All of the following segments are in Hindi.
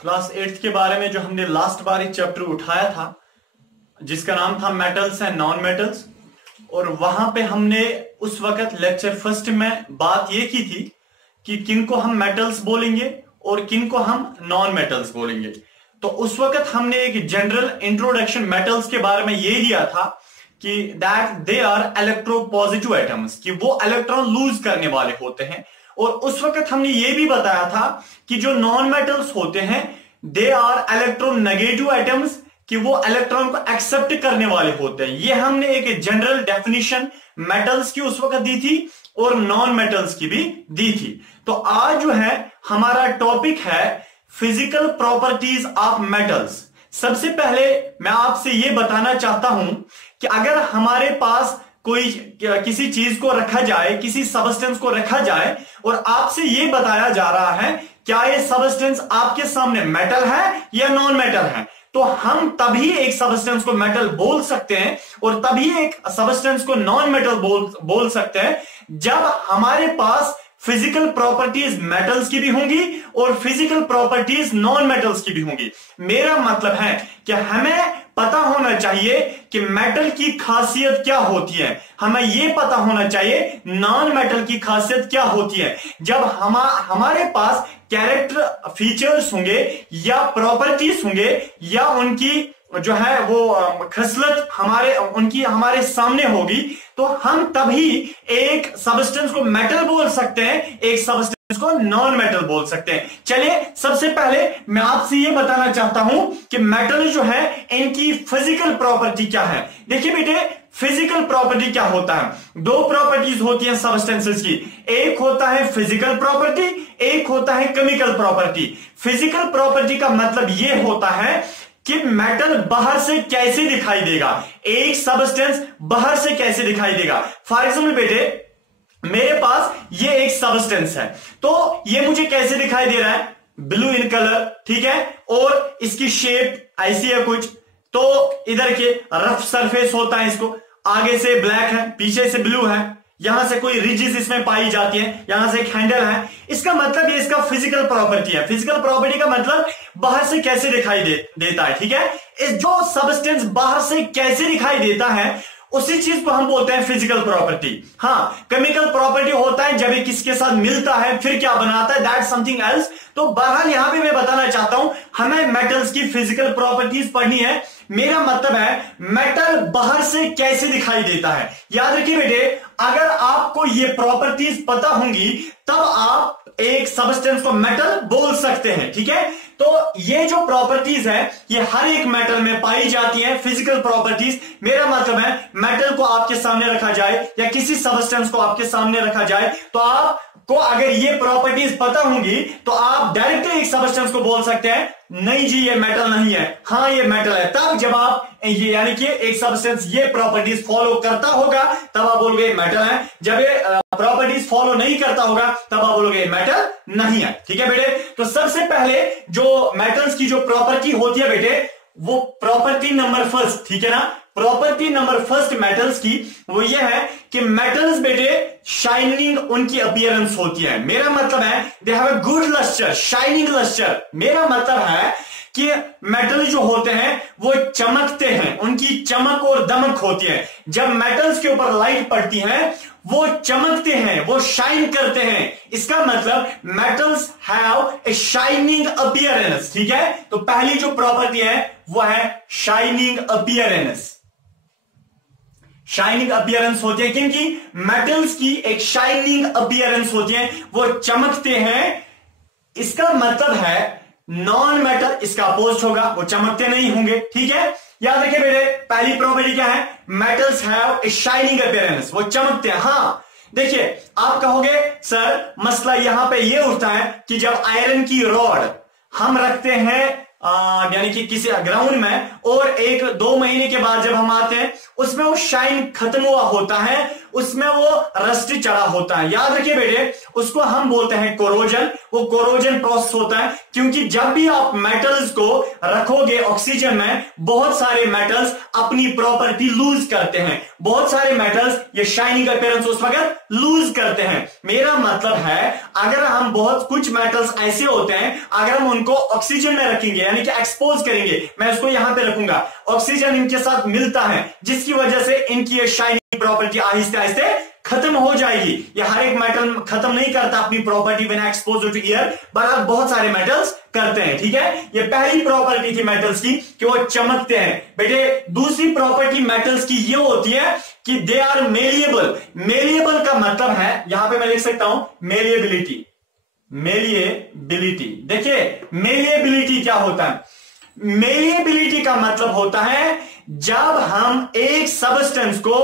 क्लास 8th के बारे में जो हमने लास्ट बार एक चैप्टर उठाया था जिसका नाम था मेटल्स एंड नॉन मेटल्स, और वहां पे हमने उस वक्त लेक्चर फर्स्ट में बात ये की थी कि किन को हम मेटल्स बोलेंगे और किन को हम नॉन मेटल्स बोलेंगे। तो उस वक्त हमने एक जनरल इंट्रोडक्शन मेटल्स के बारे में ये दिया था कि that they are electropositive atoms, कि वो इलेक्ट्रॉन लूज करने वाले होते हैं। और उस वक्त हमने ये भी बताया था कि जो नॉन मेटल्स होते हैं दे आर इलेक्ट्रोनेगेटिव एटम्स, कि वो इलेक्ट्रॉन को एक्सेप्ट करने वाले होते हैं। ये हमने एक जनरल डेफिनेशन मेटल्स की उस वक्त दी थी और नॉन मेटल्स की भी दी थी। तो आज जो है हमारा टॉपिक है फिजिकल प्रॉपर्टीज ऑफ मेटल्स। सबसे पहले मैं आपसे यह बताना चाहता हूं कि अगर हमारे पास कोई किसी चीज को रखा जाए, किसी सबस्टेंस को रखा जाए और आपसे यह बताया जा रहा है क्या यह सबस्टेंस आपके सामने मेटल है या नॉन मेटल है, तो हम तभी एक सबस्टेंस को मेटल बोल सकते हैं और तभी एक सबस्टेंस को नॉन मेटल बोल सकते हैं जब हमारे पास फिजिकल प्रॉपर्टीज मेटल्स की भी होंगी और फिजिकल प्रॉपर्टीज नॉन मेटल्स की भी होंगी। मेरा मतलब है कि हमें पता होना चाहिए कि मेटल की खासियत क्या होती है, हमें यह पता होना चाहिए नॉन मेटल की खासियत क्या होती है। जब हमारे पास कैरेक्टर फीचर्स होंगे या प्रॉपर्टीज होंगे या उनकी जो है वो खसलत हमारे सामने होगी, तो हम तभी एक सबस्टेंस को मेटल बोल सकते हैं, एक सबस्टेंस को नॉन मेटल बोल सकते हैं। चलिए सबसे पहले मैं आपसे यह बताना चाहता हूं कि मेटल जो है इनकी फिजिकल प्रॉपर्टी क्या है। देखिए बेटे, फिजिकल प्रॉपर्टी क्या होता है, दो प्रॉपर्टीज होती हैं सबस्टेंसेस की, एक होता है फिजिकल प्रॉपर्टी, एक होता है केमिकल प्रॉपर्टी। फिजिकल प्रॉपर्टी का मतलब यह होता है कि मेटल बाहर से कैसे दिखाई देगा, एक सबस्टेंस बाहर से कैसे दिखाई देगा। फॉर एग्जाम्पल बेटे, मेरे पास ये एक सबस्टेंस है, तो ये मुझे कैसे दिखाई दे रहा है, ब्लू इन कलर, ठीक है, और इसकी शेप ऐसी है कुछ, तो इधर के रफ सरफेस होता है, इसको आगे से ब्लैक है, पीछे से ब्लू है, यहां से कोई रिजेस इसमें पाई जाती है, यहां से एक हैंडल है। इसका मतलब ये इसका फिजिकल प्रॉपर्टी है। फिजिकल प्रॉपर्टी का मतलब बाहर से कैसे दिखाई देता है, ठीक है। इस जो सबस्टेंस बाहर से कैसे दिखाई देता है उसी चीज को हम बोलते हैं फिजिकल प्रॉपर्टी। हाँ, केमिकल प्रॉपर्टी होता है जब ये किसके साथ मिलता है फिर क्या बनाता है, दैट समथिंग एल्स। तो बहरहाल यहां पे मैं बताना चाहता हूं हमें मेटल्स की फिजिकल प्रॉपर्टीज पढ़नी है। मेरा मतलब है मेटल बाहर से कैसे दिखाई देता है। याद रखिए बेटे, अगर आपको ये प्रॉपर्टीज पता होंगी तब आप एक सबस्टेंस को मेटल बोल सकते हैं, ठीक है। तो ये जो प्रॉपर्टीज है ये हर एक मेटल में पाई जाती हैं, फिजिकल प्रॉपर्टीज। मेरा मतलब है मेटल को आपके सामने रखा जाए या किसी सबस्टेंस को आपके सामने रखा जाए तो आपको अगर ये प्रॉपर्टीज पता होंगी तो आप डायरेक्टली एक सबस्टेंस को बोल सकते हैं नहीं जी ये मेटल नहीं है, हाँ ये मेटल है। तब जब आप ये यानी कि एक सबस्टेंस ये प्रॉपर्टीज फॉलो करता होगा तब आप बोलोगे मेटल है, जब ये प्रॉपर्टीज फॉलो नहीं करता होगा तब आप बोलोगे मेटल नहीं है, ठीक है बेटे। तो सबसे पहले जो मेटल्स की जो प्रॉपर्टी होती है बेटे, वो प्रॉपर्टी नंबर फर्स्ट, ठीक है ना, प्रॉपर्टी नंबर फर्स्ट मेटल्स की वो ये है कि मेटल्स बेटे शाइनिंग उनकी अपीयरेंस होती है। मेरा मतलब है they have a good lustre, shining lustre. मेरा मतलब है कि मेटल जो होते हैं वो चमकते हैं, उनकी चमक और दमक होती है। जब मेटल्स के ऊपर लाइट पड़ती है वो चमकते हैं, वो शाइन करते हैं। इसका मतलब metals have a shining appearance, ठीक है। तो पहली जो प्रॉपर्टी है वो है शाइनिंग अपीयरेंस। शाइनिंग अपीयरेंस होती है क्योंकि मेटल्स की एक शाइनिंग अपीयरेंस होती है, वो चमकते हैं। इसका मतलब है नॉन मेटल इसका अपोजिट होगा, वो चमकते नहीं होंगे, ठीक है। याद रखिए बेटे, पहली प्रॉपर्टी क्या है, metals have a shining appearance, वो चमकते हैं। हाँ देखिए, आप कहोगे सर मसला यहां पे ये उठता है कि जब आयरन की रॉड हम रखते हैं यानी कि किसी ग्राउंड में, और 1-2 महीने के बाद जब हम आते हैं उसमें वो शाइन खत्म हुआ होता है, उसमें वो रस्ट चढ़ा होता है। याद रखिए बेटे, उसको हम बोलते हैं कोरोजन। वो कोरोजन प्रोसेस होता है क्योंकि जब भी आप मेटल्स को रखोगे ऑक्सीजन में, बहुत सारे मेटल्स अपनी प्रॉपर्टी लूज करते हैं। बहुत सारे मेटल्स ये शाइनिंग अपीयरेंस उस वक्त लूज करते हैं। मेरा मतलब है अगर हम बहुत कुछ मेटल्स ऐसे होते हैं, अगर हम उनको ऑक्सीजन में रखेंगे यानी कि एक्सपोज करेंगे, मैं उसको यहां पे रखूंगा, ऑक्सीजन इनके साथ मिलता है जिसकी वजह से इनकी ये शाइनिंग प्रॉपर्टी आहिस्ते आहिस्ते खत्म हो जाएगी। ये हर एक मेटल खत्म नहीं करता अपनी property when exposed to air, but बहुत सारे मेटल्स करते हैं। ठीक है, ये पहली प्रॉपर्टी थी मेटल्स की कि वो चमकते हैं। बेटे दूसरी प्रॉपर्टी मेटल्स की ये होती है कि दे आर मेलिएबल। मेलिएबल का मतलब है, यहां पे मैं लिख सकता हूं मेलिएबिलिटी। मेलिएबिलिटी, देखिए मेलिएबिलिटी क्या होता है? मेलिएबिलिटी का मतलब होता है जब हम एक सब्सटेंस को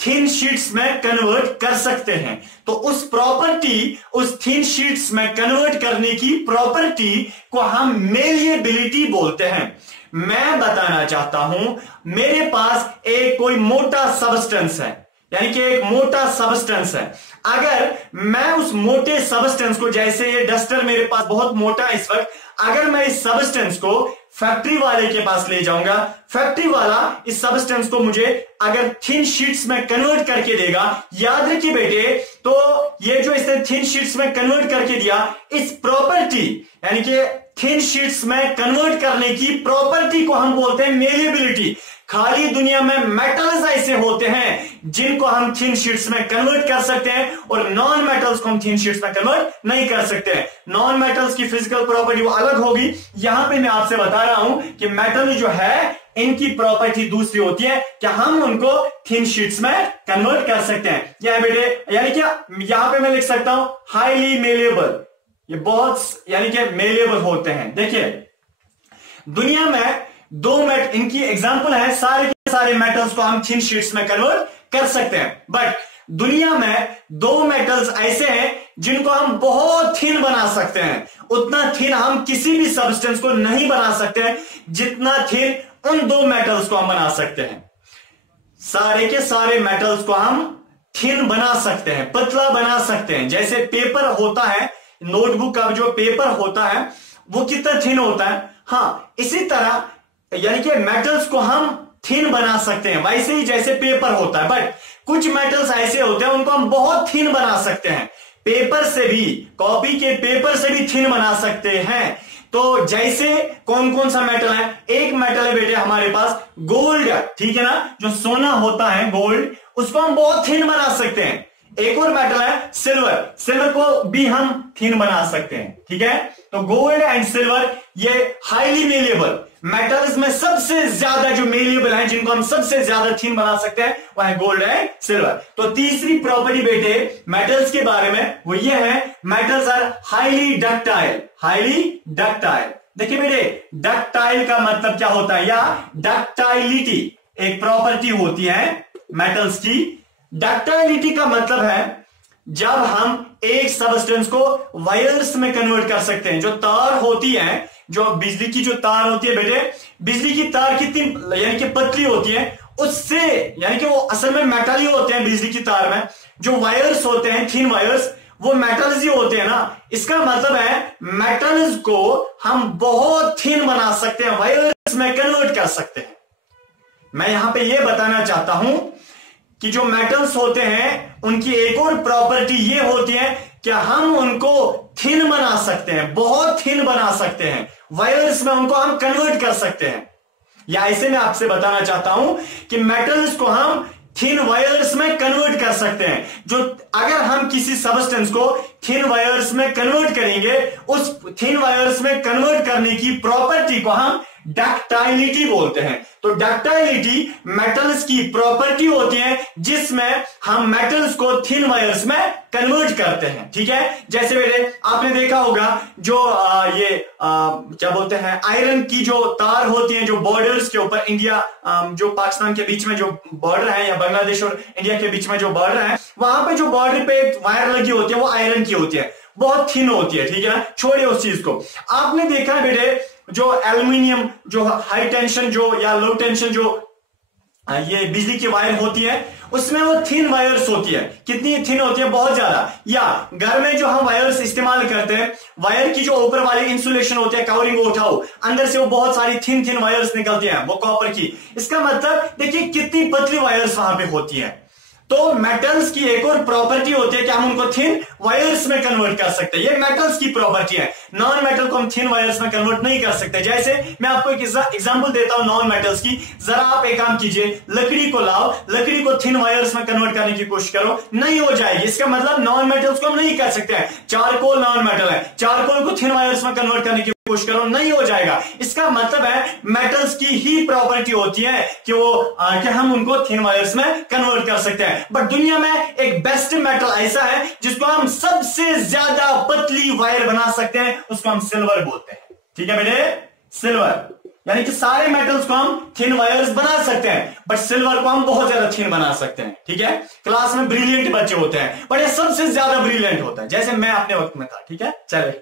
थिन शीट्स में कन्वर्ट कर सकते हैं, तो उस प्रॉपर्टी, उस थिन शीट्स में कन्वर्ट करने की प्रॉपर्टी को हम मेलिएबिलिटी बोलते हैं। मैं बताना चाहता हूं, मेरे पास एक कोई मोटा सब्सटेंस है, यानी कि एक मोटा सब्सटेंस है। अगर मैं उस मोटे सब्सटेंस को, जैसे ये डस्टर मेरे पास बहुत मोटा है इस वक्त, अगर मैं इस सब्सटेंस को फैक्ट्री वाले के पास ले जाऊंगा, फैक्ट्री वाला इस सब्सटेंस को मुझे अगर थिन शीट्स में कन्वर्ट करके देगा, याद रखिए बेटे, तो ये जो इसने थिन शीट्स में कन्वर्ट करके दिया, इस प्रॉपर्टी यानी कि थिन शीट्स में कन्वर्ट करने की प्रॉपर्टी को हम बोलते हैं मेलिएबिलिटी। खाली दुनिया में मेटल्स ऐसे होते हैं जिनको हम थिन शीट्स में कन्वर्ट कर सकते हैं, और नॉन मेटल्स को हम थिन शीट्स में कन्वर्ट नहीं कर सकते हैं। नॉन मेटल्स की फिजिकल प्रॉपर्टी वो अलग होगी। यहां पे मैं आपसे बता रहा हूं कि मेटल जो है इनकी प्रॉपर्टी दूसरी होती है कि हम उनको थिन शीट्स में कन्वर्ट कर सकते हैं। यह बेटे, यानी कि यहां पे मैं लिख सकता हूं हाईली मेलिएबल, ये बहुत यानी कि मेलिएबल होते हैं। देखिए दुनिया में इनकी एग्जांपल है, सारे के सारे मेटल्स को हम थिन शीट्स में कन्वर्ट कर सकते हैं, बट दुनिया में 2 मेटल्स ऐसे हैं जिनको हम बहुत थिन बना सकते हैं। उतना थिन हम किसी भी सब्सटेंस को नहीं बना सकते हैं जितना थिन उन 2 मेटल्स को हम बना सकते हैं। सारे के सारे मेटल्स को हम थिन बना सकते हैं, पतला बना सकते हैं। जैसे पेपर होता है, नोटबुक का जो पेपर होता है वो कितना थिन होता है, हाँ इसी तरह यानी कि मेटल्स को हम थिन बना सकते हैं, वैसे ही जैसे पेपर होता है। बट कुछ मेटल्स ऐसे होते हैं उनको हम बहुत थिन बना सकते हैं, पेपर से भी, कॉपी के पेपर से भी थिन बना सकते हैं। तो जैसे कौन कौन सा मेटल है? एक मेटल है बेटे हमारे पास गोल्ड, ठीक है ना, जो सोना होता है गोल्ड, उसको हम बहुत थिन बना सकते हैं। एक और मेटल है सिल्वर, सिल्वर को भी हम थिन बना सकते हैं। ठीक है, तो गोल्ड एंड सिल्वर ये हाईली मेलिएबल मेटल्स में सबसे ज्यादा जो मेलिएबल है, जिनको हम सबसे ज्यादा थिन बना सकते हैं, वह है गोल्ड एंड सिल्वर। तो तीसरी प्रॉपर्टी बेटे मेटल्स के बारे में वो ये है, metals are highly ductile. Highly ductile, देखिए बेटे डक्टाइल का मतलब क्या होता है, या डक्टाइलिटी एक प्रॉपर्टी होती है मेटल्स की। डक्टाइलिटी का मतलब है जब हम एक सब्सटेंस को वायर्स में कन्वर्ट कर सकते हैं। जो तार होती है, जो बिजली की जो तार होती है बेटे, बिजली की तार कितनी यानी कि पतली होती है, उससे यानी कि वो असल में मेटल ही होते हैं। बिजली की तार में जो वायर्स होते हैं, थिन वायर्स, वो मेटल्स ही होते हैं ना। इसका मतलब है मेटल्स को हम बहुत थिन बना सकते हैं, वायर्स में कन्वर्ट कर सकते हैं। मैं यहां पे ये बताना चाहता हूं कि जो मेटल्स होते हैं उनकी एक और प्रॉपर्टी ये होती है कि हम उनको थिन बना सकते हैं, बहुत थिन बना सकते हैं, वायर्स में उनको हम कन्वर्ट कर सकते हैं। या ऐसे में आपसे बताना चाहता हूं कि मेटल्स को हम थिन वायर्स में कन्वर्ट कर सकते हैं। जो अगर हम किसी सब्सटेंस को थिन वायर्स में कन्वर्ट करेंगे, उस थिन वायर्स में कन्वर्ट करने की प्रॉपर्टी को हम डक्टाइलिटी बोलते हैं। तो डक्टाइलिटी मेटल्स की प्रॉपर्टी होती है जिसमें हम मेटल्स को थिन वायर्स में कन्वर्ट करते हैं। ठीक है, जैसे बेटे आपने देखा होगा जो क्या बोलते हैं, आयरन की जो तार होती है, जो बॉर्डर्स के ऊपर, इंडिया जो पाकिस्तान के बीच में जो बॉर्डर है, या बांग्लादेश और इंडिया के बीच में जो बॉर्डर है, वहां पे जो बॉर्डर पे वायर लगी होती है वो आयरन की होती है, बहुत थिन होती है। ठीक है ना, छोड़िए उस चीज को। आपने देखा बेटे जो एल्यूमिनियम, जो हाई टेंशन जो या लो टेंशन जो ये बिजली की वायर होती है, उसमें वो थिन वायर्स होती है। कितनी थिन होती है? बहुत ज्यादा। या घर में जो हम वायर्स इस्तेमाल करते हैं, वायर की जो ऊपर वाली इंसुलेशन होती है, कवरिंग वो उठाओ, अंदर से वो बहुत सारी थिन थिन वायर्स निकलती हैं, वो कॉपर की। इसका मतलब देखिए कितनी पतली वायर्स वहां पे होती है। तो मेटल्स की एक और प्रॉपर्टी होती है कि हम उनको थिन वायर्स में कन्वर्ट कर सकते हैं। ये मेटल्स की प्रॉपर्टी है। नॉन मेटल को हम थिन वायर्स में कन्वर्ट नहीं कर सकते। जैसे मैं आपको एक एग्जांपल देता हूं नॉन मेटल्स की। जरा आप एक काम कीजिए, लकड़ी को लाओ, लकड़ी को थिन वायर्स में कन्वर्ट करने की कोशिश करो, नहीं हो जाएगी। इसका मतलब नॉन मेटल्स को हम नहीं कर सकते हैं। चारकोल नॉन मेटल है, चारकोल को थिन वायर्स में कन्वर्ट करने की कोशिश करो, नहीं हो जाएगा। इसका मतलब है मेटल्स की ही प्रॉपर्टी होती है कि वो कि हम उनको थिन वायर्स में कन्वर्ट कर सकते हैं। बट दुनिया में एक बेस्ट मेटल ऐसा है जिसको हम सबसे ज्यादा पतली वायर बना सकते हैं, उसको हम सिल्वर बोलते हैं। ठीक है बेटे, सिल्वर। यानी कि सारे मेटल्स को हम थिन वायर्स बना सकते हैं, बट सिल्वर को हम बहुत ज्यादा थिन बना सकते हैं। ठीक है, क्लास में ब्रिलियंट बच्चे होते हैं, बट ये सबसे ज्यादा ब्रिलियंट होता है, जैसे मैं अपने वक्त में था। ठीक है, चले,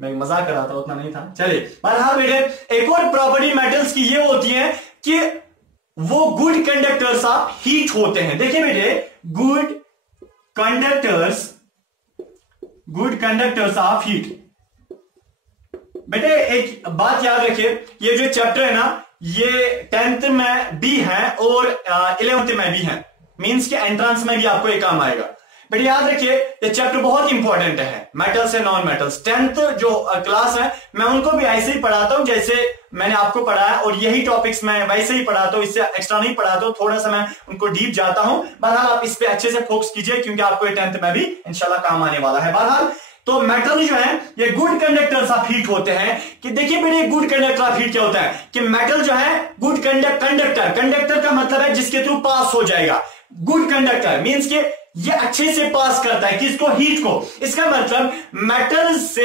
मैं मजाक कर रहा था, उतना नहीं था। चलिए, बहरहाल बेटे एक और प्रॉपर्टी मेटल्स की ये होती है कि वो गुड कंडक्टर्स ऑफ हीट होते हैं। देखिए बेटे, गुड कंडक्टर्स ऑफ हीट। बेटे एक बात याद रखिए, ये जो चैप्टर है ना, ये 10th में भी है और 11th में भी है। मींस के एंट्रेंस में भी आपको ये काम आएगा। बट याद रखिए ये चैप्टर बहुत इंपॉर्टेंट है, metals and non metals. 10th जो क्लास है, मैं उनको भी ऐसे ही पढ़ाता हूं जैसे मैंने आपको पढ़ाया, और यही टॉपिक्स मैं वैसे ही पढ़ाता हूं, इससे एक्स्ट्रा नहीं पढ़ाता हूं। थोड़ा सा मैं उनको डीप जाता हूं। बहरहाल आप इस पे अच्छे से फोकस कीजिए, क्योंकि आपको 10th में भी इंशाल्लाह काम आने वाला है। बहरहाल तो मेटल जो है ये गुड कंडक्टर्स ऑफ हीट होते हैं। कि देखिए बेटे, गुड कंडक्टर ऑफ हीट क्या होता है कि मेटल जो है गुड कंडक्टर का मतलब है जिसके थ्रू पास हो जाएगा। गुड कंडक्टर मींस के ये अच्छे से पास करता है किसको? हीट को। इसका मतलब मेटल से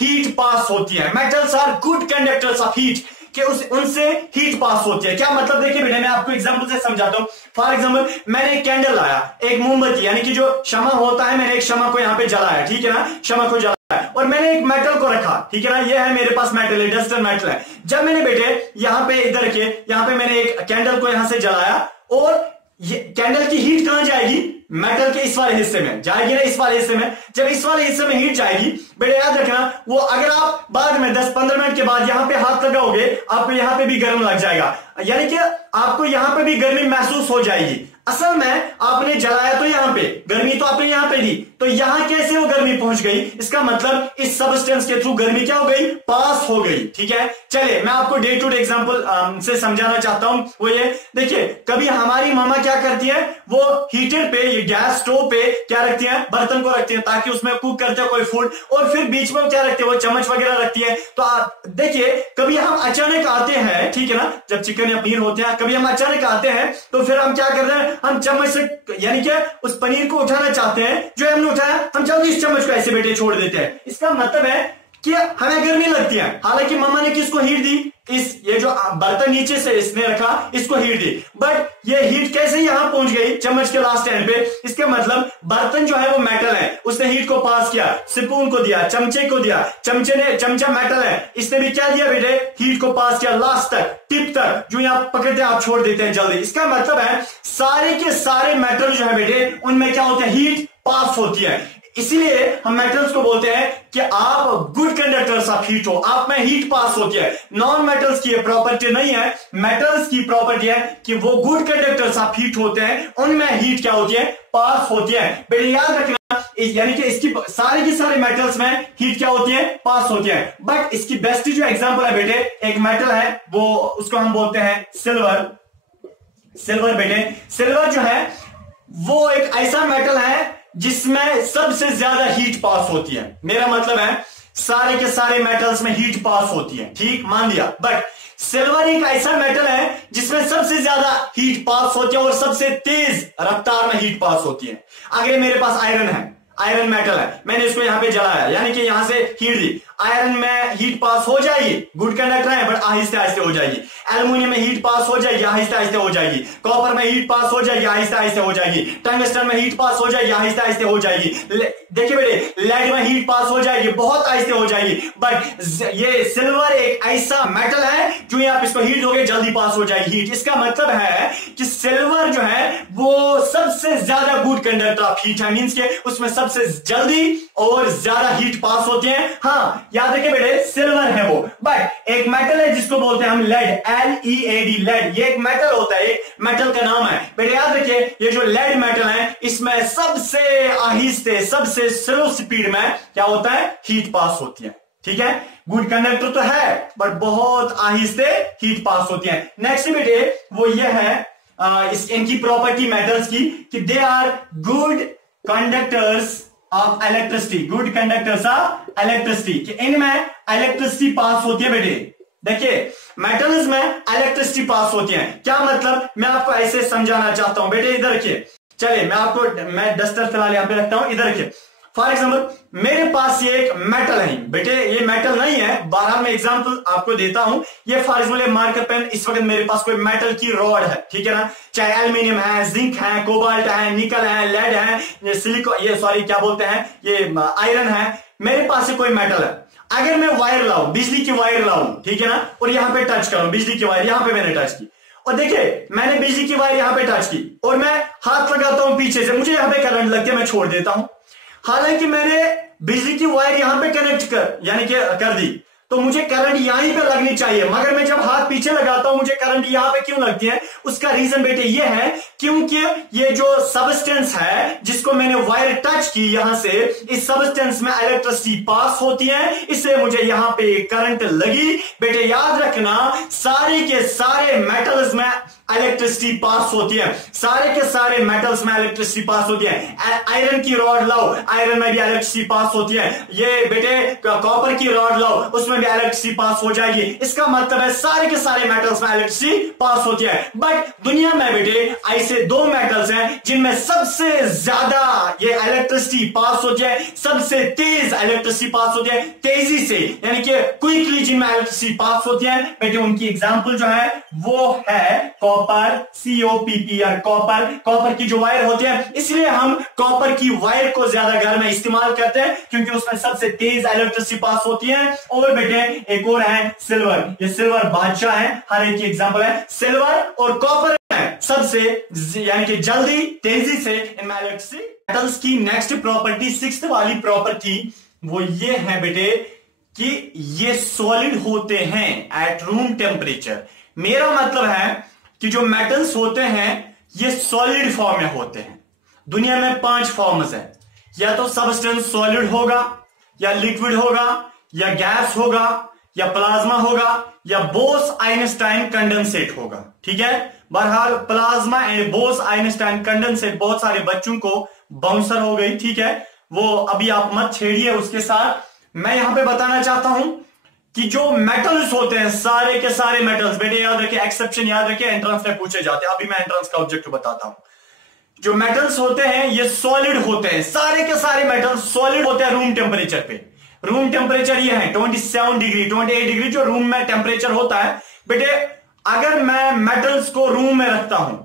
हीट पास होती है। Metals are good conductors of heat, कि उनसे हीट पास होती है। क्या मतलब? देखिए बेटे, मैं आपको एग्जांपल से समझाता हूं। फॉर एग्जांपल, मैंने एक कैंडल लाया, एक मोमबत्ती यानी कि जो शमा होता है, मैंने एक शमा को यहां पे जलाया, ठीक है ना, शमा को जलाया, और मैंने एक मेटल को रखा, ठीक है ना, ये है मेरे पास मेटल है, डस्टर मेटल है। जब मैंने बेटे यहां पे इधर रखिए, यहां पे मैंने एक कैंडल को यहां से जलाया, और ये कैंडल की हीट कहां जाएगी? मेटल के इस वाले हिस्से में जाएगी ना, इस वाले हिस्से में। जब इस वाले हिस्से में हीट जाएगी बेटे, याद रखना, वो अगर आप बाद में 10-15 मिनट के बाद यहां पे हाथ लगाओगे, आपको यहां पे भी गर्म लग जाएगा, यानी कि आपको यहां पे भी गर्मी महसूस हो जाएगी। असल में आपने जलाया तो यहां पे, गर्मी तो आपने यहां पे दी, तो यहां कैसे वो गर्मी पहुंच गई? इसका मतलब इस सब्सटेंस के थ्रू गर्मी क्या हो गई? पास हो गई। ठीक है, चलिए मैं आपको डे टू डे एग्जांपल से समझाना चाहता हूं। वो ये देखिए, कभी हमारी मामा क्या करती है, वो हीटर पे, ये गैस स्टोव पे क्या रखती है? बर्तन को रखती है, ताकि उसमें कुक करते हो कोई फूड, और फिर बीच में क्या रखते हैं? वो चम्मच वगैरह रखती है। तो आप देखिए, कभी हम अचानक आते हैं, ठीक है ना, जब चिकन या पनीर होते हैं, कभी हम अचानक आते हैं, तो फिर हम क्या कर रहे हैं? हम चम्मच से यानी क्या उस पनीर को उठाना चाहते हैं, जो हमने उठाया, हम जल्दी इस चम्मच को ऐसे बेटे छोड़ देते हैं। इसका मतलब है कि हमें गर्मी लगती है। हालांकि मम्मा ने किसको हीट दी? ये जो बर्तन नीचे से इसने रखा, इसको हीट दी, बट ये हीट कैसे यहां पहुंच गई? चम्मच के लास्ट एंड पे। इसके मतलब बर्तन जो है वो मेटल है, उसने हीट को पास किया, स्पून को दिया, चमचे को दिया, चमचा मेटल है, इसने भी क्या दिया बेटे? हीट को पास किया लास्ट तक, टिप तक, जो यहां पकड़ते हैं आप छोड़ देते हैं जल्दी। इसका मतलब है सारे के सारे मेटल जो है बेटे, उनमें क्या होते हैं? हीट पास होती है। इसीलिए हम मेटल्स को बोलते हैं कि आप गुड कंडक्टर्स ऑफ हीट हो, आप में हीट पास होती है। नॉन मेटल्स की प्रॉपर्टी नहीं है, मेटल्स की प्रॉपर्टी है कि वो गुड कंडक्टर्स ऑफ हीट होते हैं, उनमें हीट क्या होती है? पास होती है। बेटे याद रखना, यानी कि इसकी सारे के सारे मेटल्स में हीट क्या होती है? पास होती है। बट इसकी बेस्ट जो एग्जांपल है बेटे, एक मेटल है, वो उसको हम बोलते हैं सिल्वर बेटे, सिल्वर जो है वो एक ऐसा मेटल है जिसमें सबसे ज्यादा हीट पास होती है। मेरा मतलब है सारे के सारे मेटल्स में हीट पास होती है, ठीक, मान लिया। बट सिल्वर एक ऐसा मेटल है जिसमें सबसे ज्यादा हीट पास होती है और सबसे तेज रफ्तार में हीट पास होती है। अगर मेरे पास आयरन है, आयरन मेटल है, मैंने इसको यहां पे जलाया, यानी कि यहां से हीट दी, आयरन में हीट पास हो जाएगी, गुड कंडक्टर है बट आहिस्ते आहिस्ते हो जाएगी। एल्युमिनियम में हीट पास हो जाएगी, आहिस्ते आहिस्ते हो जाएगी। कॉपर में हीट पास हो जाएगी, आहिस्ते आहिस्ते हो जाएगी। टंगस्टन में हीट पास हो जाएगी, आहिस्ते आहिस्ते हो जाएगी। देखिए बेटे, लेड में हीट पास हो जाएगी, बहुत आहिस्ते हो जाएगी। बट ये सिल्वर एक ऐसा मेटल है जो आप इसको हीट दोगे जल्दी पास हो जाएगी हीट। इसका मतलब है कि सिल्वर जो है वो सबसे ज्यादा गुड कंडक्टर ऑफ हीट है, मींस के उसमें सबसे जल्दी और ज्यादा हीट पास होती है। हाँ याद रखिए बेटे, सिल्वर है वो। बट एक मेटल है जिसको बोलते हैं हम लेड, LEAD, लेड। ये एक मेटल होता है, एक मेटल का नाम है बेटे। याद रखिए ये जो लेड मेटल है इसमें सबसे आहिस्ते, सबसे स्लो स्पीड में क्या होता है, हीट पास होती है। ठीक है, गुड कंडक्टर तो है बट बहुत आहिस्ते हीट पास होती है। नेक्स्ट बेटे वो ये है इनकी प्रॉपर्टी मेटल्स की कि they are good conductors of electricity, good conductors of electricity, कि इनमें इलेक्ट्रिसिटी पास होती है बेटे। देखिए मेटल्स में इलेक्ट्रिसिटी पास होती है, क्या मतलब मैं आपको ऐसे समझाना चाहता हूं बेटे। इधर रखिए, चलिए मैं डस्टर फिलहाल यहां पे रखता हूं, इधर रखिए। फॉर एग्जाम्पल मेरे पास ये एक मेटल है बेटे, ये मेटल नहीं है, बहरहाल मैं एग्जांपल आपको देता हूं। ये फॉर एग्जाम्पल मार्कर पेन, इस वक्त मेरे पास कोई मेटल की रॉड है, ठीक है ना, चाहे एल्यूमिनियम है, जिंक है, कोबाल्ट है, निकल है, लेड है, ये सिलिकॉन, ये सॉरी क्या बोलते हैं, ये आयरन है। मेरे पास कोई मेटल है, अगर मैं वायर लाऊं, बिजली की वायर लाऊं, ठीक है ना, और यहां पे टच करूं, बिजली की वायर यहां पे मैंने टच की, और देखिए मैंने बिजली की वायर यहां पे टच की और मैं हाथ लगाता हूं पीछे से, मुझे यहां पे करंट लगती है, मैं छोड़ देता हूं। हालांकि मैंने बिजली की वायर यहां पे कनेक्ट कर दी, तो मुझे करंट यहीं पे लगनी चाहिए, मगर मैं जब हाथ पीछे लगाता हूं मुझे करंट यहां पे क्यों लगती है? उसका रीजन बेटे ये है क्योंकि ये जो सब्सटेंस है जिसको मैंने वायर टच की यहां से, इस सब्सटेंस में इलेक्ट्रिसिटी पास होती है, इसलिए मुझे यहां पे करंट लगी। बेटे याद रखना, सारे के सारे मेटल्स में इलेक्ट्रिसिटी पास होती है, सारे के सारे मेटल्स में इलेक्ट्रिसिटी पास होती है। आयरन की रॉड लाओ, आयरन में भी इलेक्ट्रिसिटी पास होती है। ये बेटे कॉपर की रॉड लाओ, उसमें भी इलेक्ट्रिसिटी पास हो जाएगी। इसका मतलब है सारे के सारे मेटल्स में इलेक्ट्रिसिटी पास होती है। बट दुनिया में बेटे ऐसे दो मेटल्स हैं जिनमें सबसे ज्यादा ये इलेक्ट्रिसिटी पास होती है, सबसे तेज इलेक्ट्रिसिटी पास होती है, तेजी से, यानी कि क्विकली जिनमें इलेक्ट्रिसिटी पास होती है बेटे, उनकी एग्जांपल जो है वो है कॉपर, COPPR, कॉपर की जो वायर होती है। इसलिए हम कॉपर की वायर को ज्यादा घर में इस्तेमाल करते हैं क्योंकि उसमें सबसे तेज इलेक्ट्रिसिटी पास होती है। और बेटे एक और है सिल्वर, ये सिल्वर बादशाह है, हर एक की एग्जांपल है। सिल्वर और कॉपर है सबसे यानी कि जल्दी तेजी से इनमें इलेक्ट्रिसिटी। मेटल्स की नेक्स्ट प्रॉपर्टी, सिक्स्थ वाली प्रॉपर्टी वो ये है बेटे कि ये सॉलिड होते हैं एट रूम टेम्परेचर। मेरा मतलब है कि जो मेटल्स होते हैं ये सॉलिड फॉर्म में होते हैं। दुनिया में 5 फॉर्म्स हैं, या तो सबस्टेंस सॉलिड होगा, या लिक्विड होगा, या गैस होगा, या प्लाज्मा होगा, या बोस आइंस्टाइन कंडेंसेट होगा। ठीक है, बहरहाल plasma and boss Einstein condensate बहुत सारे बच्चों को बाउंसर हो गई, ठीक है, वो अभी आप मत छेड़िए उसके साथ। मैं यहां पे बताना चाहता हूं कि जो मेटल्स होते हैं, सारे के सारे मेटल्स, बेटे याद रखिए, एक्सेप्शन याद रखिए, एंट्रेंस में पूछे जाते हैं। अभी मैं एंट्रेंस का ऑब्जेक्टिव बताता हूं। जो मेटल्स होते हैं ये सॉलिड होते हैं, सारे के सारे मेटल्स सॉलिड होते हैं रूम टेम्परेचर पे। रूम टेम्परेचर ये है 27 डिग्री, 28 डिग्री जो रूम में टेम्परेचर होता है। बेटे अगर मैं मेटल्स को रूम में रखता हूं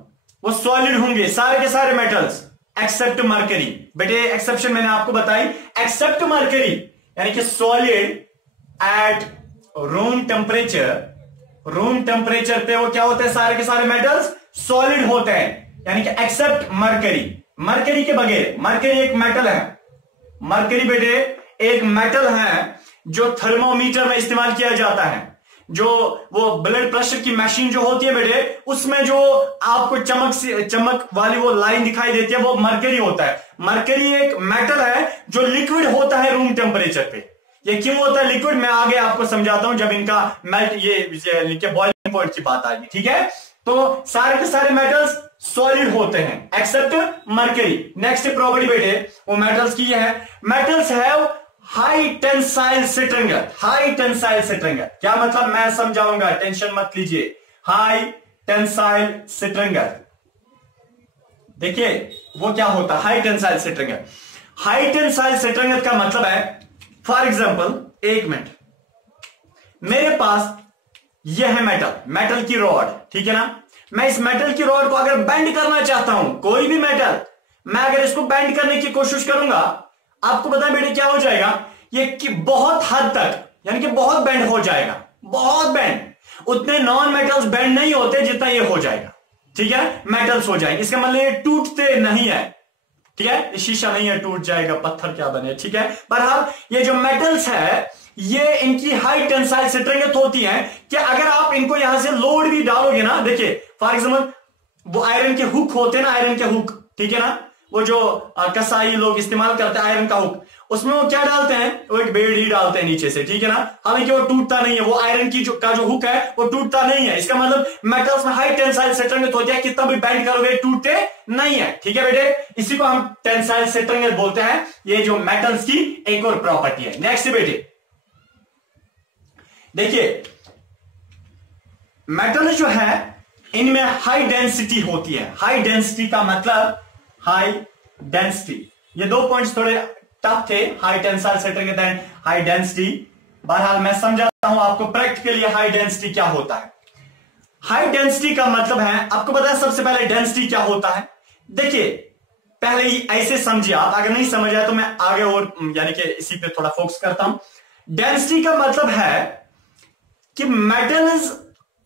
वो सॉलिड होंगे सारे के सारे मेटल्स एक्सेप्ट मरकरी। बेटे एक्सेप्शन मैंने आपको बताई, एक्सेप्ट मरकरी, यानी कि सॉलिड एट रूम टेम्परेचर पे वो क्या होते हैं, सारे के सारे मेटल्स सॉलिड होते हैं, यानी कि एक्सेप्ट मरकरी। मरकरी के बगैर, मरकरी एक मेटल है, मरकरी बेटे एक मेटल है जो थर्मोमीटर में इस्तेमाल किया जाता है। जो वो ब्लड प्रेशर की मशीन जो होती है बेटे, उसमें जो आपको चमक वाली वो लाइन दिखाई देती है वो मरकरी होता है। मरकरी एक मेटल है जो लिक्विड होता है रूम टेम्परेचर पे। ये क्यों होता है लिक्विड, मैं आगे आपको समझाता हूं जब इनका मेल्ट ये बॉइलिंग पॉइंट की बात आएगी। ठीक है, तो सारे के सारे मेटल्स सॉलिड होते हैं एक्सेप्ट मरकरी। नेक्स्ट प्रॉपर्टी बेटे वो मेटल्स की है, metals have high tensile strength. High tensile strength क्या मतलब, मैं समझाऊंगा, टेंशन मत लीजिए। हाई टेंसाइल स्ट्रेंथ, देखिए वो क्या होता है high tensile strength. High tensile strength का मतलब है, फॉर एग्जांपल एक मिनट, मेरे पास यह है मेटल की रॉड, ठीक है ना। मैं इस मेटल की रॉड को अगर बेंड करना चाहता हूं, कोई भी मेटल, मैं अगर इसको बेंड करने की कोशिश करूंगा, आपको पता है बेटे क्या हो जाएगा, ये कि बहुत हद तक यानी कि बहुत बेंड हो जाएगा, बहुत बेंड। उतने नॉन मेटल्स बेंड नहीं होते जितना ये हो जाएगा, ठीक है, मेटल्स हो जाएंगे। इसका मतलब ये टूटते नहीं है, ठीक है, शीशा नहीं है टूट जाएगा, पत्थर क्या बने, ठीक है। बहरहाल ये जो मेटल्स है ये इनकी हाई टेंसाइल स्ट्रेंथ होती है कि अगर आप इनको यहां से लोड भी डालोगे ना, देखिए फॉर एग्जाम्पल वो आयरन के हुक होते हैं ना, आयरन के हुक, ठीक है ना, वो जो कसाई लोग इस्तेमाल करते हैं आयरन का हुक, उसमें वो क्या डालते हैं, वो एक बेड़ ही डालते हैं नीचे से, ठीक है ना। हालांकि वो टूटता नहीं है, वो आयरन की जो हुक है वो टूटता नहीं है। इसका मतलब मेटल्स में हाई टेंसाइल स्ट्रेंथ होती है, कितना भी बेंड करोगे टूटते नहीं है, ठीक है बेटे। इसी को हम टेंसाइल स्ट्रेंथ बोलते हैं। ये जो मेटल्स की एक और प्रॉपर्टी है। नेक्स्ट बेटे देखिए, मेटल जो है इनमें हाई डेंसिटी होती है। हाई डेंसिटी का मतलब हाई डेंसिटी, ये दो पॉइंट्स थोड़े टफ थे, high tensile strength and high density. बहरहाल मैं समझाता हूं आपको प्रैक्टिकली हाई डेंसिटी क्या होता है। हाई डेंसिटी का मतलब है, आपको पता है सबसे पहले डेंसिटी क्या होता है। देखिए पहले ही ऐसे समझिए आप, अगर नहीं समझ आया तो मैं आगे और यानी कि इसी पे थोड़ा फोकस करता हूं। डेंसिटी का मतलब है कि मेटल्स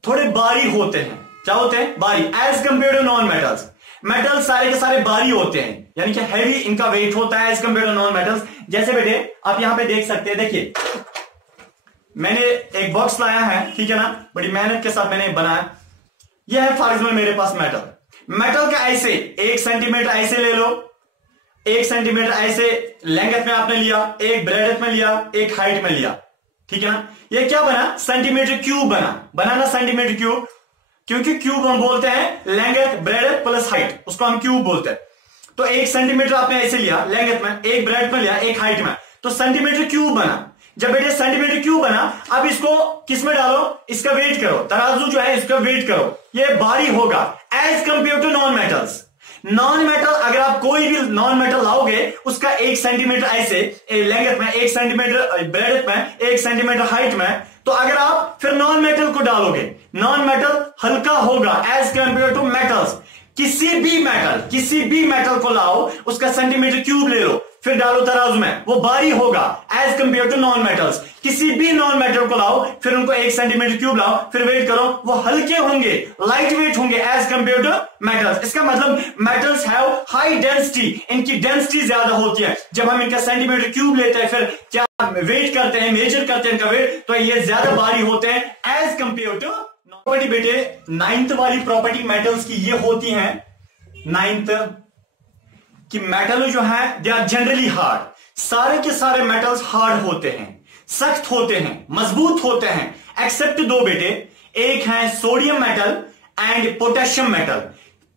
थोड़े भारी होते हैं। क्या होते हैं? भारी, as compare to non metals. Metals सारे के सारे भारी होते हैं, यानी कि हैवी इनका वेट होता है as compare to non metals. जैसे बेटे आप यहां पे देख सकते हैं, देखिए मैंने एक बॉक्स लाया है, ठीक है ना, बड़ी मेहनत के साथ मैंने बनाया। यह है फॉर एग्जाम्पल मेरे पास मेटल का ऐसे 1 सेंटीमीटर ऐसे ले लो, 1 सेंटीमीटर ऐसे लेंथ में आपने लिया, एक ब्रेडथ में लिया, एक हाइट में लिया, ठीक है ना। ये क्या बना? सेंटीमीटर क्यूब बना ना, सेंटीमीटर क्यूब, क्योंकि क्यूब हम बोलते हैं लेंथ ब्रेडथ प्लस हाइट, उसको हम क्यूब बोलते हैं। तो 1 सेंटीमीटर आपने ऐसे लिया लेंथ में, एक ब्रेडथ में लिया, एक हाइट में, तो सेंटीमीटर क्यूब बना। जब बेटे सेंटीमीटर क्यूब बना, अब इसको किस में डालो, इसका वेट करो, तराजू जो है इसका वेट करो, ये भारी होगा as compare to non metals. Non metal अगर आप कोई भी नॉन मेटल लाओगे, उसका 1 सेंटीमीटर ऐसे लेंथ में, 1 सेंटीमीटर ब्रेडथ में, 1 सेंटीमीटर हाइट में, तो अगर आप फिर नॉन मेटल को डालोगे, नॉन मेटल हल्का होगा एज कंपेयर टू मेटल्स। किसी भी मेटल को लाओ, उसका सेंटीमीटर क्यूब ले लो, फिर डालो तराजू में, वो भारी होगा as compare to non metals. किसी भी नॉन मेटल को लाओ, फिर उनको 1 सेंटीमीटर क्यूब लाओ, फिर वेट करो, वो हल्के होंगे, लाइट वेट होंगे एज कंपेयर टू मेटल्स। इसका मतलब मेटल्स हैव हाई डेंसिटी, इनकी डेंसिटी ज्यादा होती है। जब हम इनका सेंटीमीटर क्यूब लेते हैं, फिर क्या वेट करते हैं, मेजर करते हैं इनका वेट, तो ये ज्यादा भारी होते हैं एज कंपेयर टू प्रॉपर्टी। बेटे 9th वाली प्रॉपर्टी मेटल्स की ये होती है, 9th कि मेटल जो है दे आर जनरली हार्ड। सारे के सारे मेटल्स हार्ड होते हैं, सख्त होते हैं, मजबूत होते हैं, एक्सेप्ट दो बेटे, एक है sodium metal and potassium metal.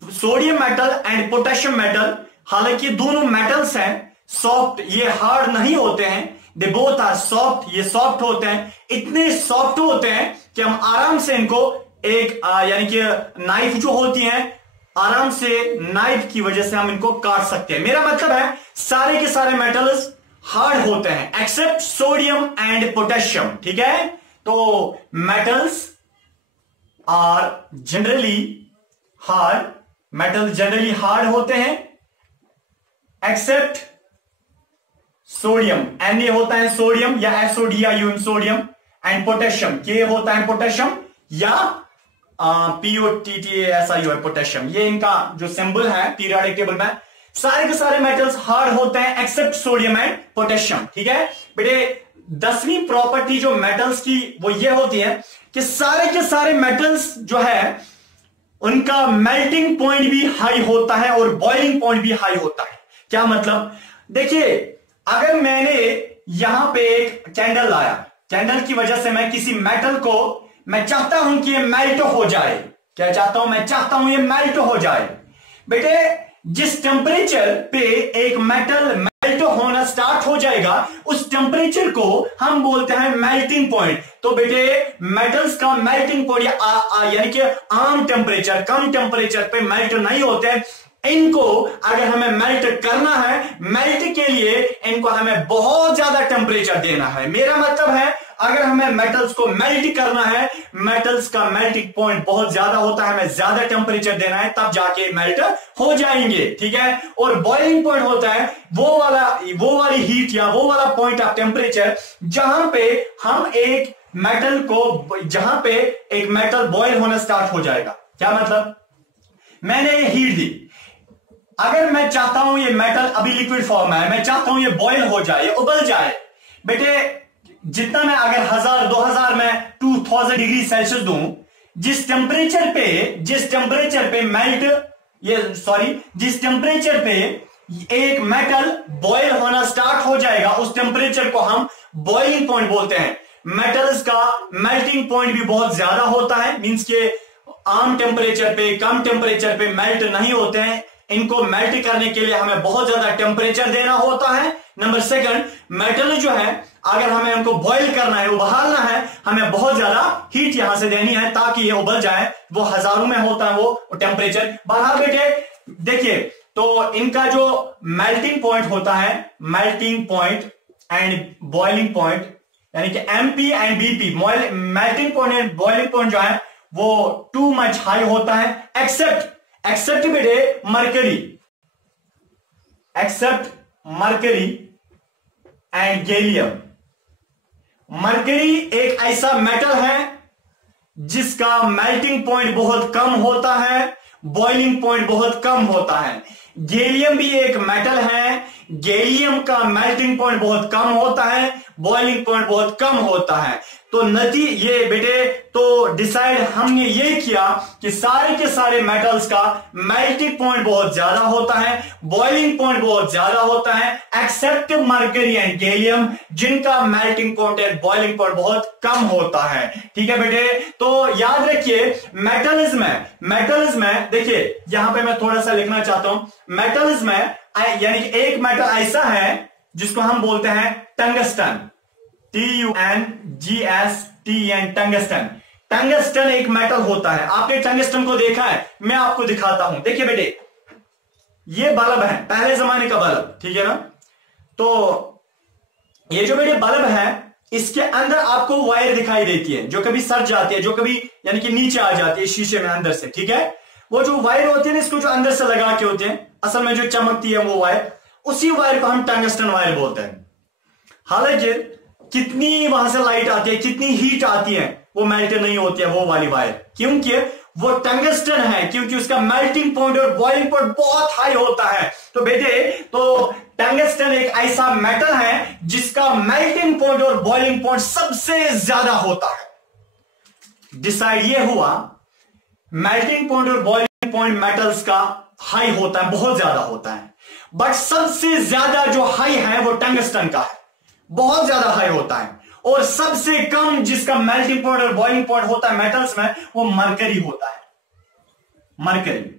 Sodium metal and potassium metal, हालांकि दोनों मेटल्स हैं, सॉफ्ट, ये हार्ड नहीं होते हैं, दे बोथ आर सॉफ्ट, ये सॉफ्ट होते हैं, इतने सॉफ्ट होते हैं कि हम आराम से इनको एक यानी कि नाइफ जो होती है, आराम से नाइफ की वजह से हम इनको काट सकते हैं। मेरा मतलब है सारे के सारे मेटल्स हार्ड होते हैं एक्सेप्ट सोडियम एंड पोटेशियम, ठीक है। तो metals are generally hard, metal generally hard होते हैं एक्सेप्ट सोडियम, एन ए होता है सोडियम या SODIUM सोडियम, एंड पोटेशियम के होता है पोटेशियम या POTTASIO है पोटेशियम। ये इनका जो सिंबल है पीरियोडिक टेबल में। सारे के सारे मेटल्स हार्ड होते हैं एक्सेप्ट सोडियम एंड पोटेशियम, ठीक है बेटे। 10वीं प्रॉपर्टी जो मेटल्स की वो ये होती है कि सारे के सारे मेटल्स जो है उनका मेल्टिंग पॉइंट भी हाई होता है और बॉइलिंग पॉइंट भी हाई होता है। क्या मतलब? देखिए अगर मैंने यहां पे एक कैंडल लाया, कैंडल की वजह से मैं किसी मेटल को, मैं चाहता हूं कि ये मेल्ट हो जाए। क्या चाहता हूं? मैं चाहता हूं ये मेल्ट हो जाए। बेटे जिस टेम्परेचर पे एक मेटल मेल्ट होना स्टार्ट हो जाएगा, उस टेम्परेचर को हम बोलते हैं मेल्टिंग पॉइंट। तो बेटे मेटल्स का मेल्टिंग पॉइंट यानी कि आम टेम्परेचर, कम टेम्परेचर पे मेल्ट नहीं होते, इनको अगर हमें मेल्ट करना है, मेल्ट के लिए इनको हमें बहुत ज्यादा टेम्परेचर देना है। मेरा मतलब है अगर हमें मेटल्स को मेल्ट करना है, मेटल्स का मेल्टिंग पॉइंट बहुत ज्यादा होता है, हमें ज्यादा टेम्परेचर देना है, तब जाके मेल्ट हो जाएंगे, ठीक है। और बॉइलिंग पॉइंट होता है वो वाली हीट या वो वाला पॉइंट ऑफ टेम्परेचर जहां पे हम एक मेटल को, जहां पे एक मेटल बॉयल होना स्टार्ट हो जाएगा। क्या मतलब, मैंने ये हीट दी, अगर मैं चाहता हूं ये मेटल अभी लिक्विड फॉर्म में है, मैं चाहता हूं ये बॉयल हो जाए, ये उबल जाए, बेटे जितना मैं अगर 1000 2000 में 2000 डिग्री सेल्सियस दूं, जिस टेम्परेचर पे मेल्ट जिस टेम्परेचर पे एक मेटल बॉयल होना स्टार्ट हो जाएगा, उस टेम्परेचर को हम बॉइलिंग पॉइंट बोलते हैं। मेटल्स का मेल्टिंग पॉइंट भी बहुत ज्यादा होता है, मींस के आम टेम्परेचर पे, कम टेम्परेचर पे मेल्ट नहीं होते हैं, इनको मेल्ट करने के लिए हमें बहुत ज्यादा टेम्परेचर देना होता है। नंबर सेकंड, मेटल जो है अगर हमें उनको बॉईल करना है, उबालना है, हमें बहुत ज्यादा हीट यहां से देनी है ताकि ये उबल जाए, वो हजारों में होता है वो टेम्परेचर। बाहर बेटे देखिए, तो इनका जो मेल्टिंग पॉइंट होता है, melting point and boiling point, यानी कि MP and BP, melting point and boiling point जो है वो टू मच हाई होता है, एक्सेप्ट बेटे मरकरी एंड गैलियम। मरकरी एक ऐसा मेटल है जिसका मेल्टिंग पॉइंट बहुत कम होता है, बॉइलिंग पॉइंट बहुत कम होता है। गैलियम भी एक मेटल है, गैलियम का मेल्टिंग पॉइंट बहुत कम होता है, बॉइलिंग पॉइंट बहुत कम होता है। तो ये बेटे तो डिसाइड हमने ये किया कि सारे के सारे मेटल्स का मेल्टिंग पॉइंट बहुत ज्यादा होता है, बॉइलिंग पॉइंट बहुत ज्यादा होता है, एक्सेप्ट मरकरी एंड गैलियम जिनका melting point and boiling point बहुत कम होता है। ठीक है बेटे, तो याद रखिए मेटल्स में देखिए, यहां पे मैं थोड़ा सा लिखना चाहता हूं, मेटल्स में यानी कि एक मेटल ऐसा है जिसको हम बोलते हैं टंगस्टन, TUNGSTN, टंगस्टन। टंगस्टन एक मेटल होता है, आपने टंगस्टन को देखा है, मैं आपको दिखाता हूं। देखिए बेटे, ये बल्ब है, पहले जमाने का बल्ब, ठीक है ना। तो ये जो बेटे बल्ब है, इसके अंदर आपको वायर दिखाई देती है जो कभी सट जाती है, जो कभी यानी कि नीचे आ जाती है शीशे में अंदर से, ठीक है। वो जो वायर होती है ना, इसको जो अंदर से लगा के होते हैं, असल में जो चमकती है वो वायर, उसी वायर को हम टंगस्टन वायर बोलते हैं। हालांकि कितनी वहां से लाइट आती है, कितनी हीट आती है, वो मेल्ट नहीं होती है वो वाली वायर, क्योंकि वो टंगस्टन है, क्योंकि उसका मेल्टिंग पॉइंट और बॉइलिंग पॉइंट बहुत हाई होता है। तो बेटे, तो टंगस्टन एक ऐसा मेटल है जिसका मेल्टिंग पॉइंट और बॉइलिंग पॉइंट सबसे ज्यादा होता है। डिसाइड ये हुआ, मेल्टिंग पॉइंट और बॉइलिंग पॉइंट मेटल्स का हाई होता है, बहुत ज्यादा होता है, बट सबसे ज्यादा जो हाई है वो टंगस्टन का है, बहुत ज्यादा हाई होता है। और सबसे कम जिसका मेल्टिंग पॉइंट और बॉइलिंग पॉइंट होता है मेटल्स में, वो मरकरी होता है, मरकरी।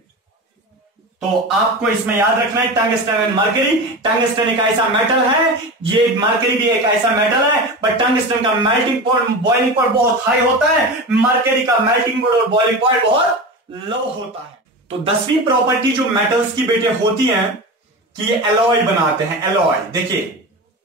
तो आपको इसमें याद रखना है टंगस्टन एंड मरकरी। टंगस्टन एक ऐसा मेटल है, ये मरकरी भी एक ऐसा मेटल है, बट टंगस्टन का मेल्टिंग पॉइंट बॉइलिंग पॉइंट बहुत हाई होता है, मरकरी का मेल्टिंग पॉइंट और बॉइलिंग पॉइंट बहुत लो होता है। तो 10वीं प्रॉपर्टी जो मेटल्स की बेटे होती है कि ये एलॉय बनाते हैं। एलॉय देखिए,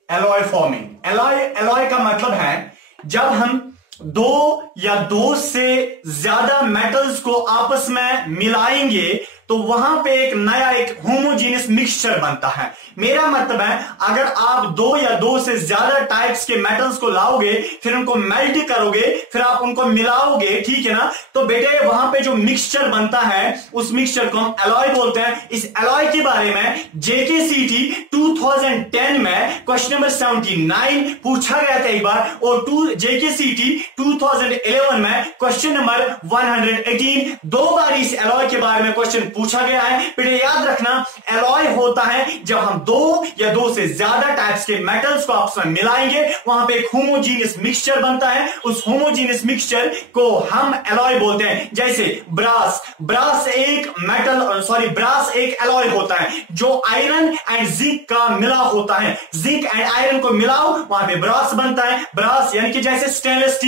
एलॉय फॉर्मिंग, एलॉय का मतलब है जब हम दो या दो से ज्यादा मेटल्स को आपस में मिलाएंगे तो वहां पे एक नया एक होमोजीनियस मिक्सचर बनता है। मेरा मतलब है अगर आप दो या दो से ज्यादा टाइप्स के मेटल्स को लाओगे, फिर उनको मेल्ट करोगे, फिर आप उनको मिलाओगे, ठीक है ना, तो बेटे वहां पे जो मिक्सचर बनता है उस मिक्सचर को हम एलॉय बोलते हैं। इस एलॉय के बारे में जेकेसीटी 2010 में क्वेश्चन नंबर 79 पूछा गया था एक बार, और जेकेसीटी 2011 में क्वेश्चन नंबर 118 दो बार इस एलॉय के बारे में क्वेश्चन पूछा गया है। बेटे याद रखना, एलॉय होता है जब हम दो या दो से ज्यादा टाइप्स के मेटल्स को आपस में मिलाएंगे, वहां पे एक होमोजीनियस मिक्सचर बनता है, उस होमोजीनियस मिक्सचर को हम एलॉय बोलते हैं। जैसे ब्रास एक मेटल, ब्रास एक एलॉय होता है जो आयरन एंड जिंक का मिला होता है। जिंक एंड आयरन को मिलाओ, वहां पे ब्रास बनता है। ब्रास यानी कि जैसे स्टेनलेस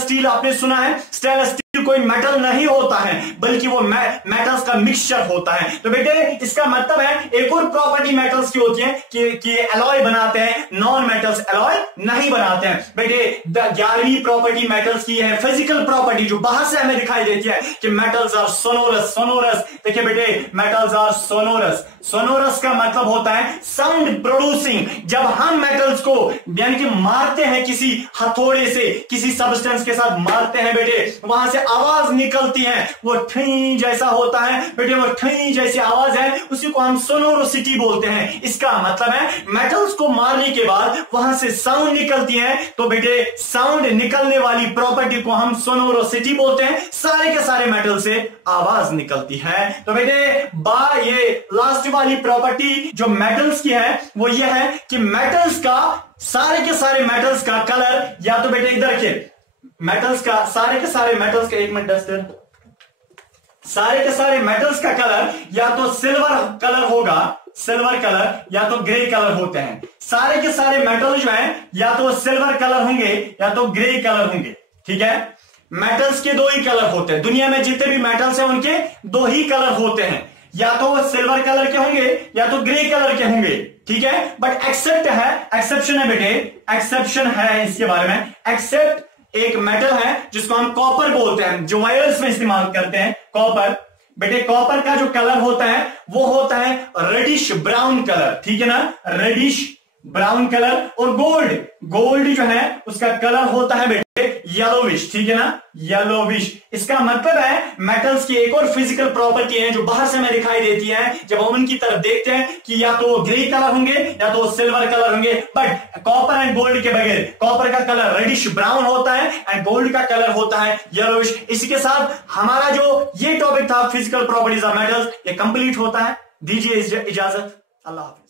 स्टील आपने सुना है, स्टेनलेस कोई मेटल नहीं होता है, बल्कि वो मेटल्स का मिक्सचर होता है। तो बेटे इसका मतलब है एक और प्रॉपर्टी मेटल्स की होती है कि एलॉय बनाते हैं, नॉन मेटल्स एलॉय नहीं बनाते हैं। बेटे 11वीं प्रॉपर्टी मेटल्स की है फिजिकल प्रॉपर्टी, जो बाहर से हमें दिखाई देती है कि मेटल्स आर सोनोरस। सोनोरस देखिए बेटे, मेटल्स आर सोनोरस। सोनोरस का मतलब होता है साउंड प्रोड्यूसिंग। जब हम मेटल्स को यानी कि मारते हैं, किसी हथौड़े से किसी सब्सटेंस के साथ मारते हैं बेटे, वहां से आवाज निकलती है, वो ठई जैसा होता है बेटे, वो ठई जैसी आवाज है, उसी को हम सोनोरोसिटी बोलते हैं। इसका मतलब है मेटल्स को मारने के बाद वहां से साउंड निकलती है, तो बेटे साउंड निकलने वाली प्रॉपर्टी को हम सोनोरोसिटी बोलते हैं। सारे के सारे मेटल से आवाज निकलती है। तो बेटे ये लास्ट वाली प्रॉपर्टी जो मेटल्स की है वो ये है कि मेटल्स का, सारे के सारे मेटल्स का कलर, या तो बेटे इधर के मेटल्स का, सारे के सारे मेटल्स का, एक मिनट डस्टर, सारे के सारे मेटल्स का कलर या तो सिल्वर कलर होगा, सिल्वर कलर, या तो ग्रे कलर होते हैं। सारे के सारे मेटल जो हैं या तो सिल्वर कलर होंगे या तो ग्रे कलर होंगे। ठीक है, मेटल्स के दो ही कलर होते हैं। दुनिया में जितने भी मेटल्स हैं उनके दो ही कलर होते हैं, या तो वो सिल्वर कलर के होंगे या तो ग्रे कलर के होंगे। ठीक है, बट एक्सेप्शन है बेटे, एक्सेप्शन है इसके बारे में। एक्सेप्ट एक मेटल है जिसको हम कॉपर बोलते हैं, जो वायर्स में इस्तेमाल करते हैं, कॉपर। बेटे कॉपर का जो कलर होता है वो होता है रेडिश ब्राउन कलर। ठीक है ना, रेडिश ब्राउन कलर। और गोल्ड जो है उसका कलर होता है बेटे येलोविश। ठीक है ना, येलोविश। इसका मतलब है मेटल्स की एक और फिजिकल प्रॉपर्टी है जो बाहर से हमें दिखाई देती है जब हम उनकी तरफ देखते हैं कि या तो वो ग्रे कलर होंगे या तो सिल्वर कलर होंगे। बट कॉपर एंड गोल्ड के बगैर, कॉपर का कलर रेडिश ब्राउन होता है एंड गोल्ड का कलर होता है येलोविश। इसी के साथ हमारा जो ये टॉपिक था फिजिकल प्रॉपर्टीज ऑफ मेटल्स, ये कंप्लीट होता है। दीजिए इजाजत, अल्लाह हाफिज।